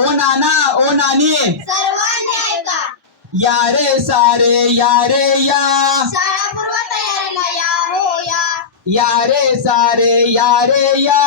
ओ नाना ओ नानी सर्वांनी ऐका या रे सारे या रे या शाळा पूर्व तयारीला या हो या या रे सारे या रे या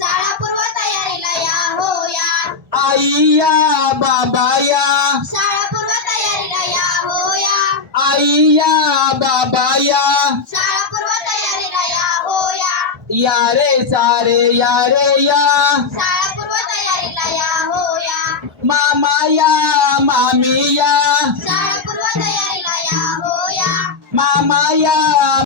शाळा पूर्व तयारीला या हो या आई या बाबा या शाळा पूर्व तयारीला या हो या आई या बाबा या शाळा पूर्व तयारीला या हो या या रे सारे या रे या 妈妈呀！